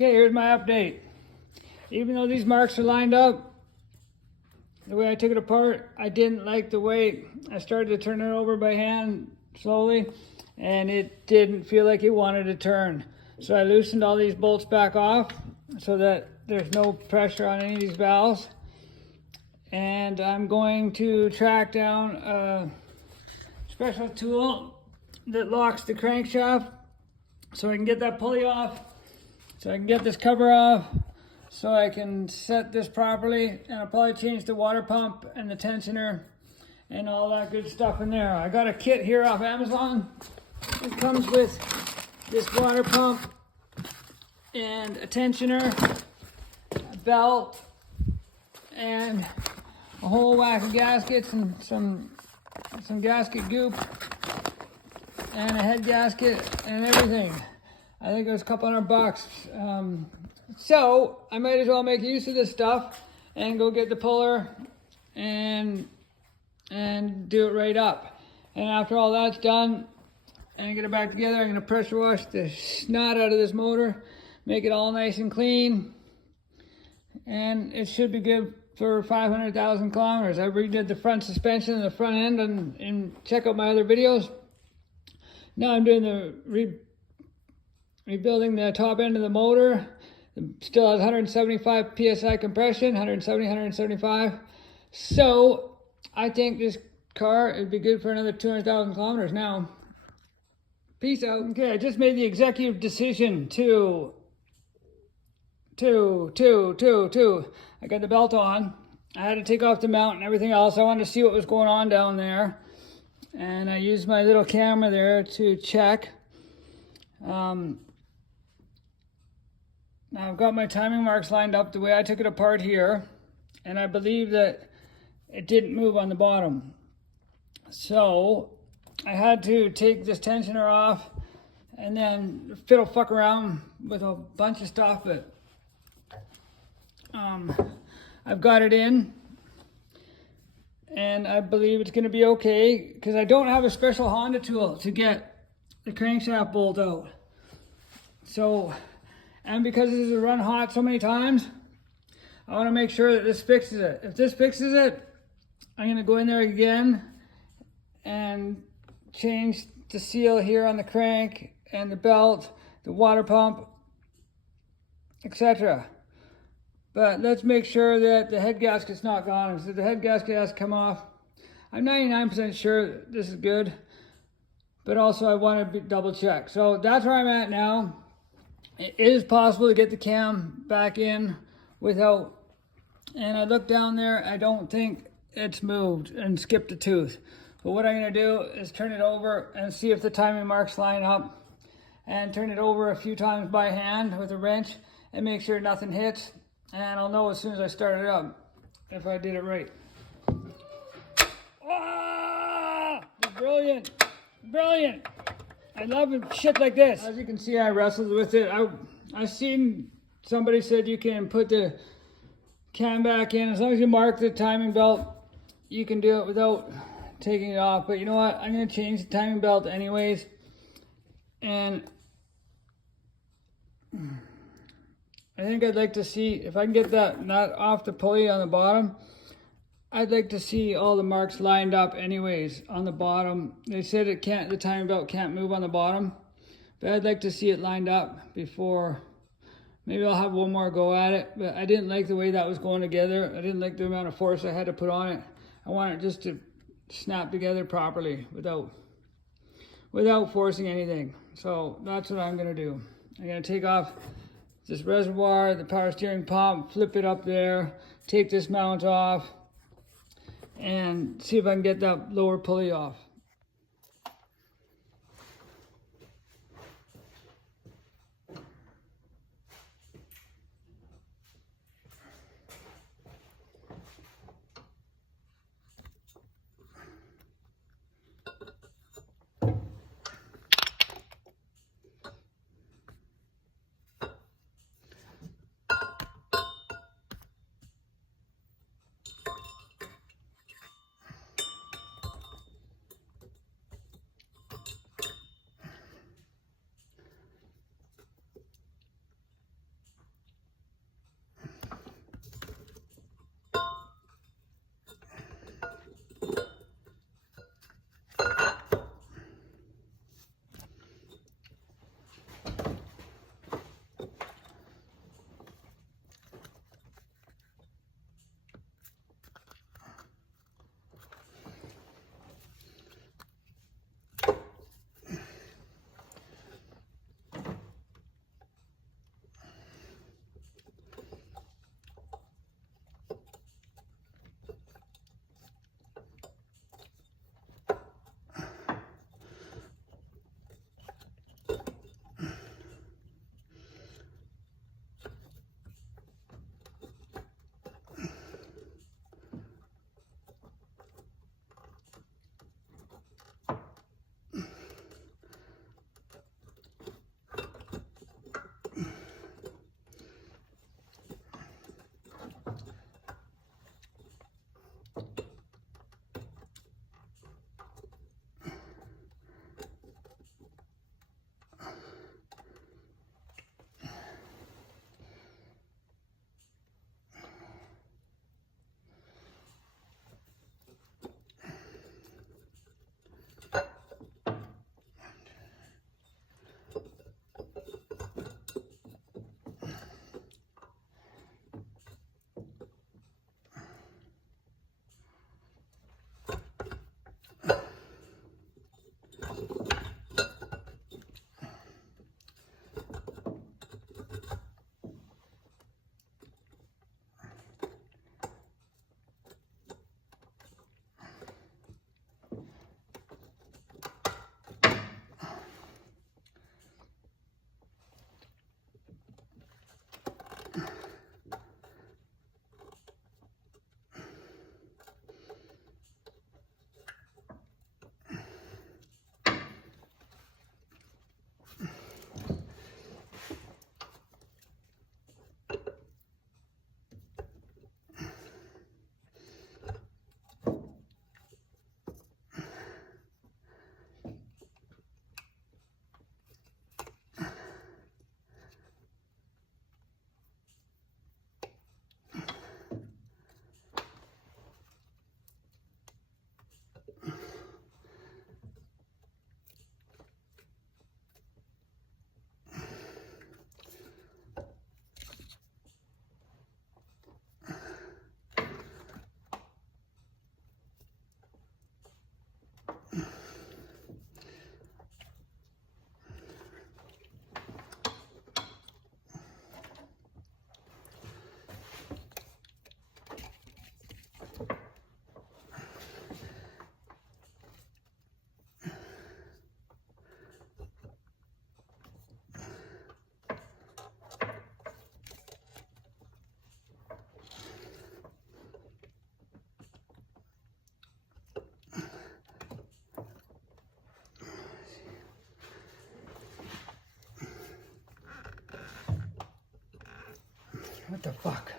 Okay, here's my update. Even though these marks are lined up, the way I took it apart, I didn't like the way I started to turn it over by hand slowly, and it didn't feel like it wanted to turn. So I loosened all these bolts back off so that there's no pressure on any of these valves. And I'm going to track down a special tool that locks the crankshaft so I can get that pulley off, so I can get this cover off, so I can set this properly, and I'll probably change the water pump and the tensioner and all that good stuff in there. I got a kit here off Amazon. It comes with this water pump and a tensioner, a belt, and a whole whack of gaskets and some gasket goop and a head gasket and everything. I think it was a couple $100. So I might as well make use of this stuff and go get the puller and do it right up. And after all that's done and get it back together, I'm gonna pressure wash the snot out of this motor, make it all nice and clean, and it should be good for 500,000 kilometers. I redid the front suspension and the front end, and check out my other videos. Now I'm doing the rebuilding the top end of the motor. It still has 175 PSI compression, 170, 175. So I think this car would be good for another 200,000 kilometers now. Peace out. Okay, I just made the executive decision to I got the belt on. I had to take off the mount and everything else. I wanted to see what was going on down there. And I used my little camera there to check. Now I've got my timing marks lined up the way I took it apart here. And I believe that it didn't move on the bottom. So I had to take this tensioner off and then fiddle fuck around with a bunch of stuff, but I've got it in, and I believe it's going to be okay, because I don't have a special Honda tool to get the crankshaft bolt out. So, and because this has run hot so many times, I want to make sure that this fixes it. If this fixes it, I'm going to go in there again and change the seal here on the crank and the belt, the water pump, etc. But let's make sure that the head gasket's not gone. So the head gasket has to come off. I'm 99% sure this is good, but also I want to double check. So that's where I'm at now. It is possible to get the cam back in without, and I looked down there, I don't think it's moved and skipped a tooth. But what I'm going to do is turn it over and see if the timing marks line up, and turn it over a few times by hand with a wrench and make sure nothing hits. And I'll know as soon as I start it up if I did it right. Ah! Brilliant! Brilliant! I love shit like this. As you can see, I wrestled with it. I seen somebody said you can put the cam back in. As long as you mark the timing belt, you can do it without taking it off. But you know what? I'm going to change the timing belt anyways. And I think I'd like to see if I can get that nut off the pulley on the bottom. I'd like to see all the marks lined up anyways on the bottom. They said it can't, the timing belt can't move on the bottom, but I'd like to see it lined up before. Maybe I'll have one more go at it, but I didn't like the way that was going together. I didn't like the amount of force I had to put on it. I want it just to snap together properly without forcing anything. So that's what I'm gonna do. I'm gonna take off this reservoir, the power steering pump, flip it up there, take this mount off, and see if I can get that lower pulley off. What the fuck?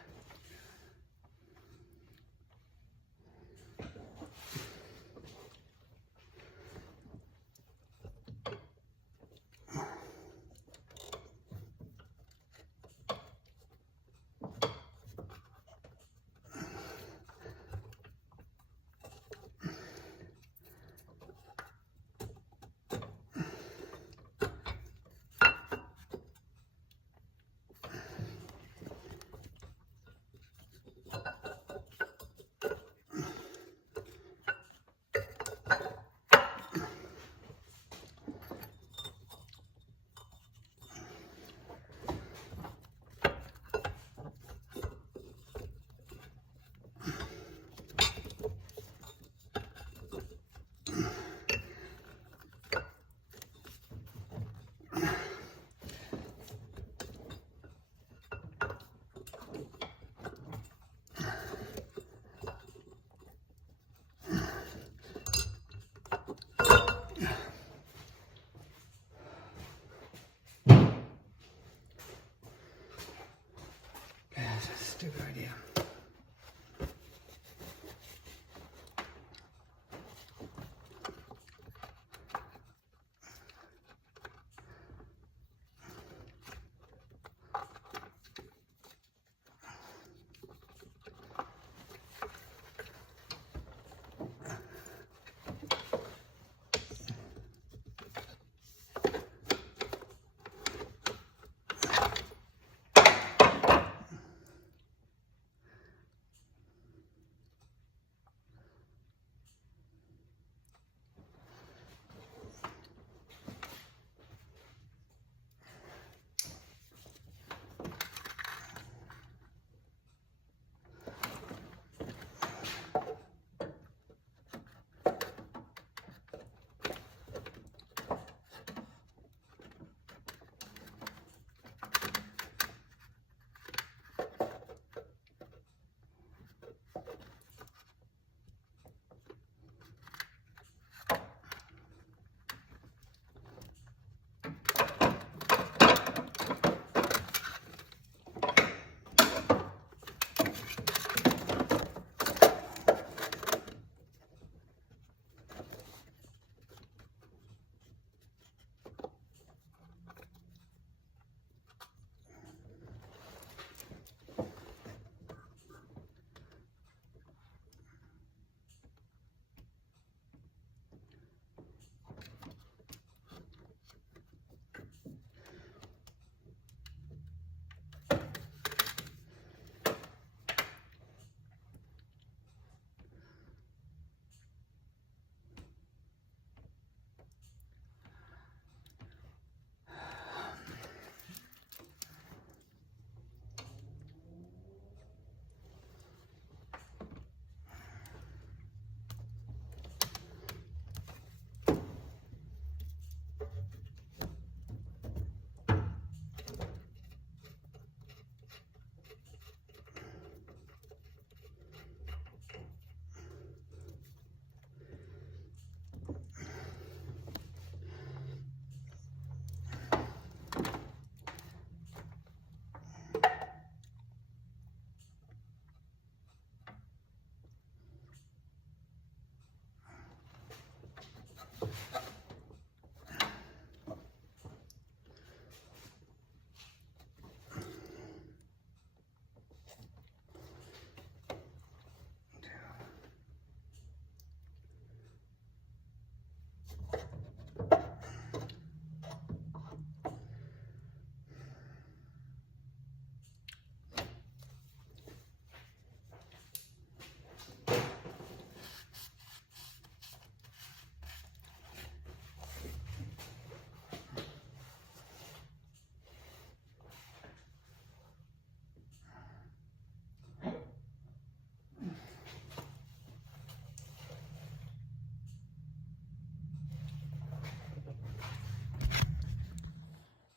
Stupid idea.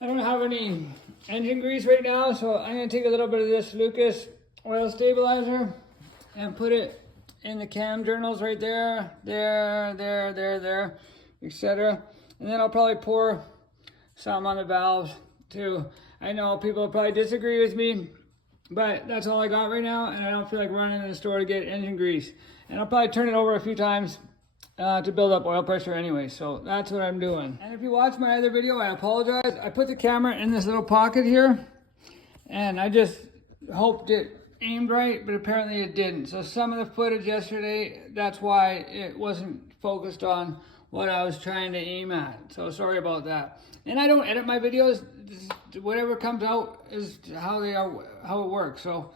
I don't have any engine grease right now, so I'm going to take a little bit of this Lucas oil stabilizer and put it in the cam journals right there, etc. And then I'll probably pour some on the valves too. I know people will probably disagree with me, But that's all I got right now, and I don't feel like running to the store to get engine grease. And I'll probably turn it over a few times to build up oil pressure anyway. So that's what I'm doing. And if you watch my other video, I apologize. I put the camera in this little pocket here, and I just hoped it aimed right, but apparently it didn't. So some of the footage yesterday, that's why it wasn't focused on what I was trying to aim at. So sorry about that. And I don't edit my videos. Whatever comes out is how it works. So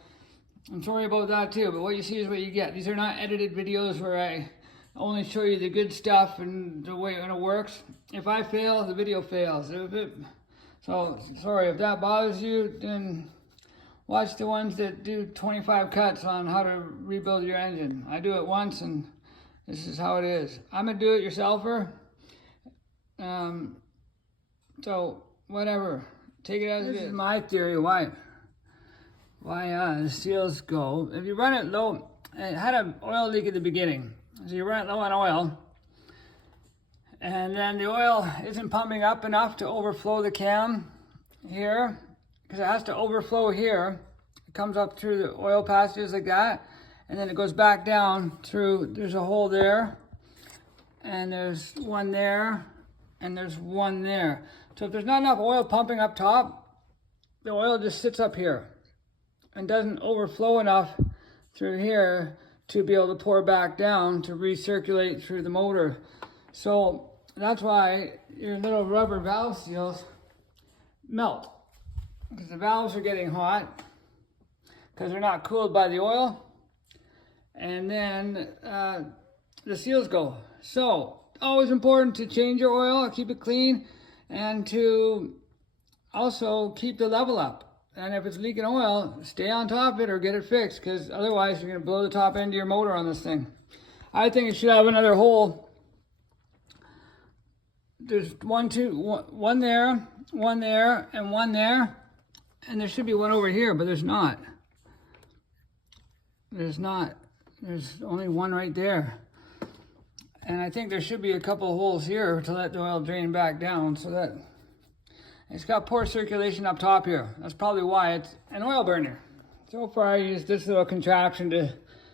I'm sorry about that too, but what you see is what you get. These are not edited videos where I only show you the good stuff and the way it works. If I fail, the video fails. So sorry if that bothers you, then watch the ones that do 25 cuts on how to rebuild your engine. I do it once, and this is how it is. I'm a do-it-yourselfer. So whatever, take it as it is. This is my theory why the seals go. If you run it low, it had an oil leak at the beginning. So you run it low on oil, and then the oil isn't pumping up enough to overflow the cam here, because it has to overflow here. It comes up through the oil passages like that, and then it goes back down through, there's a hole there, and there's one there, and there's one there. So if there's not enough oil pumping up top, the oil just sits up here and doesn't overflow enough through here to be able to pour back down to recirculate through the motor. So that's why your little rubber valve seals melt, because the valves are getting hot because they're not cooled by the oil, and then the seals go. So always important to change your oil, keep it clean, and to also keep the level up. And if it's leaking oil, stay on top of it or get it fixed, because otherwise you're going to blow the top end of your motor on this thing. I think it should have another hole. There's one there, and one there. And there should be one over here, but there's not. There's not. There's only one right there. And I think there should be a couple of holes here to let the oil drain back down, so that it's got poor circulation up top here. That's probably why it's an oil burner. So far I used this little contraption to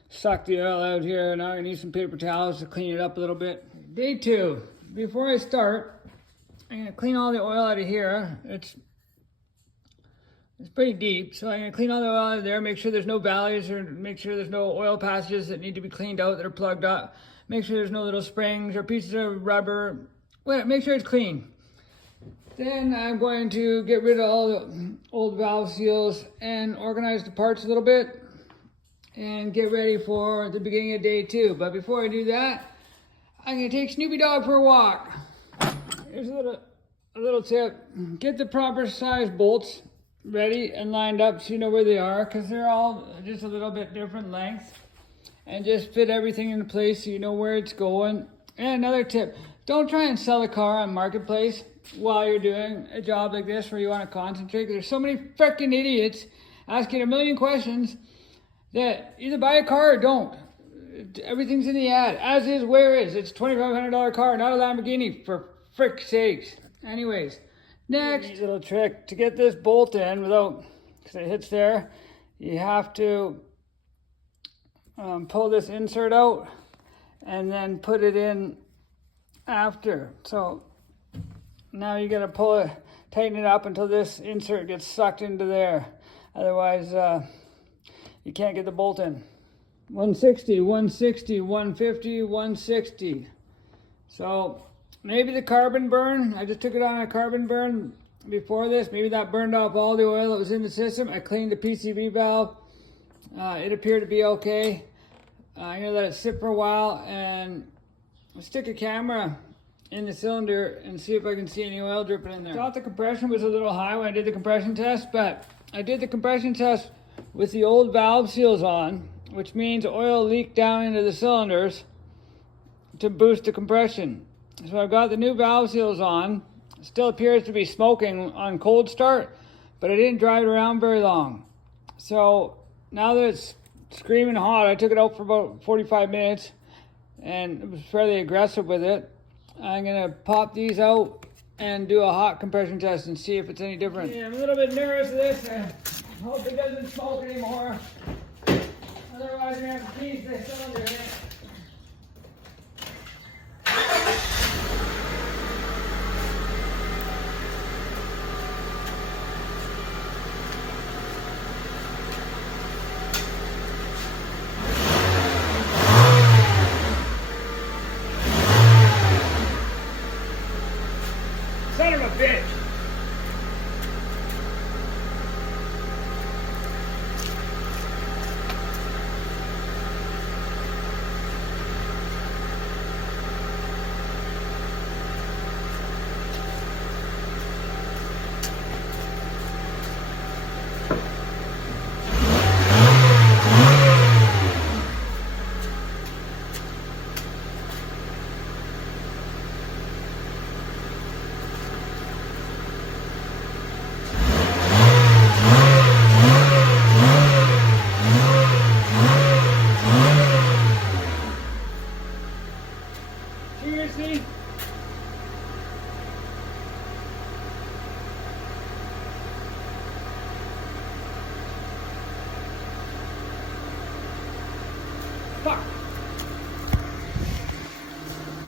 suck the oil out here. Now I need some paper towels to clean it up a little bit. Day 2. Before I start, I'm going to clean all the oil out of here. It's pretty deep, so I'm going to clean all the oil out of there, make sure there's no valleys, or make sure there's no oil passages that need to be cleaned out that are plugged up. Make sure there's no little springs or pieces of rubber. Well, make sure it's clean. Then I'm going to get rid of all the old valve seals and organize the parts a little bit and get ready for the beginning of day 2. But before I do that, I'm going to take Snoopy Dog for a walk. Here's a little tip. Get the proper size bolts ready and lined up so you know where they are, because they're all just a little bit different lengths. And just fit everything into place so you know where it's going. And another tip, don't try and sell a car on Marketplace while you're doing a job like this where you want to concentrate. There's so many freaking idiots asking a million questions that either buy a car or don't. Everything's in the ad. As is, where is. It's $2,500 car, not a Lamborghini, for frick's sakes. Anyways, next little trick to get this bolt in without, because it hits there, you have to pull this insert out and then put it in after. So now you got to pull it, tighten it up until this insert gets sucked into there. Otherwise, you can't get the bolt in. 160, 160, 150, 160. So maybe the carbon burn, I just took it on a carbon burn before this. Maybe that burned off all the oil that was in the system. I cleaned the PCV valve. It appeared to be okay. I'm going to let it sit for a while and stick a camera in the cylinder and see if I can see any oil dripping in there. I thought the compression was a little high when I did the compression test, but I did the compression test with the old valve seals on, which means oil leaked down into the cylinders to boost the compression. So I've got the new valve seals on. It still appears to be smoking on cold start, but I didn't drive it around very long. So now that it's screaming hot, I took it out for about 45 minutes and it was fairly aggressive with it. I'm gonna pop these out and do a hot compression test and see if it's any different. Yeah, I'm a little bit nervous of this. I hope it doesn't smoke anymore. Otherwise, we have to change the cylinder.